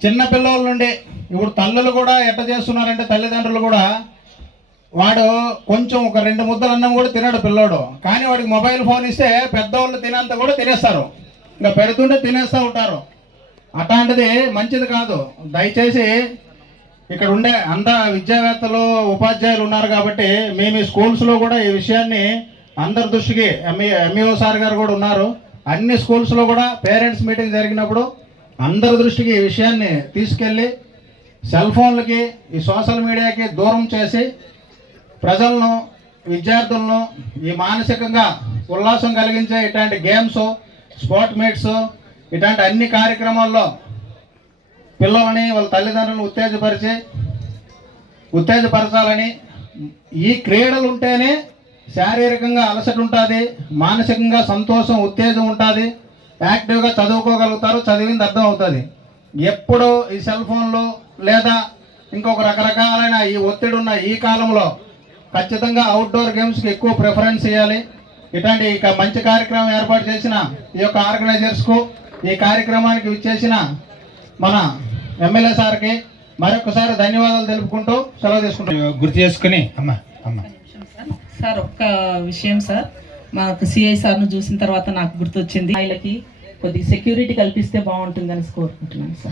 చిన్నపిల్లల నుండి ఇప్పుడు తల్లులు కూడా ఎట్ట చేస్తున్నారంటే తల్లిదండ్రులు కూడా వాడు కొంచెం ఒక రెండు ముద్దలు అన్నం కూడా తినడు పిల్లోడు. కానీ వాడికి మొబైల్ ఫోన్ ఇస్తే పెద్దవాళ్ళు తినేంత కూడా తినేస్తారు. ఇంకా పెడుతుంటే తినేస్తూ ఉంటారు. అట్లాంటిది మంచిది కాదు. దయచేసి ఇక్కడ ఉండే అంత విద్యావేత్తలు ఉపాధ్యాయులు ఉన్నారు కాబట్టి మేము ఈ స్కూల్స్లో కూడా ఈ విషయాన్ని అందరి దృష్టికి ఎంఈ ఎంఈఓ సార్ గారు కూడా ఉన్నారు. అన్ని స్కూల్స్లో కూడా పేరెంట్స్ మీటింగ్ జరిగినప్పుడు అందరి దృష్టికి ఈ విషయాన్ని తీసుకెళ్ళి సెల్ ఫోన్లకి ఈ సోషల్ మీడియాకి దూరం చేసి ప్రజలను విద్యార్థులను ఈ మానసికంగా ఉల్లాసం కలిగించే ఇట్లాంటి గేమ్స్ స్పోర్ట్ మీట్స్ ఇట్లాంటి అన్ని కార్యక్రమాల్లో పిల్లలని వాళ్ళ తల్లిదండ్రులను ఉత్తేజపరిచి ఉత్తేజపరచాలని ఈ క్రీడలు ఉంటేనే శారీరకంగా అలసట ఉంటుంది మానసికంగా సంతోషం ఉత్తేజం ఉంటుంది. యాక్టివ్గా చదువుకోగలుగుతారు చదివింది అర్థం అవుతుంది. ఎప్పుడు ఈ సెల్ ఫోన్లు లేదా ఇంకొక రకరకాలైన ఈ ఒత్తిడి ఉన్న ఈ కాలంలో ఖచ్చితంగా అవుట్డోర్ గేమ్స్కి ఎక్కువ ప్రిఫరెన్స్ ఇవ్వాలి ఇట్లాంటి ఇక మంచి కార్యక్రమం ఏర్పాటు చేసిన ఈ యొక్క ఆర్గనైజర్స్కు ఈ కార్యక్రమానికి విచ్చేసిన మన ఎమ్మెల్యే సార్కి మరొకసారి ధన్యవాదాలు తెలుపుకుంటూ సెలవు తీసుకుంటాం. గుర్తు చేసుకుని అమ్మ అమ్మ. సార్ ఒక్క విషయం సార్. మాకు సిఐ సార్ను చూసిన తర్వాత నాకు గుర్తొచ్చింది. అమ్మాయిలకి కొద్దిగా సెక్యూరిటీ కల్పిస్తే బాగుంటుందని కోరుకుంటున్నాను సార్.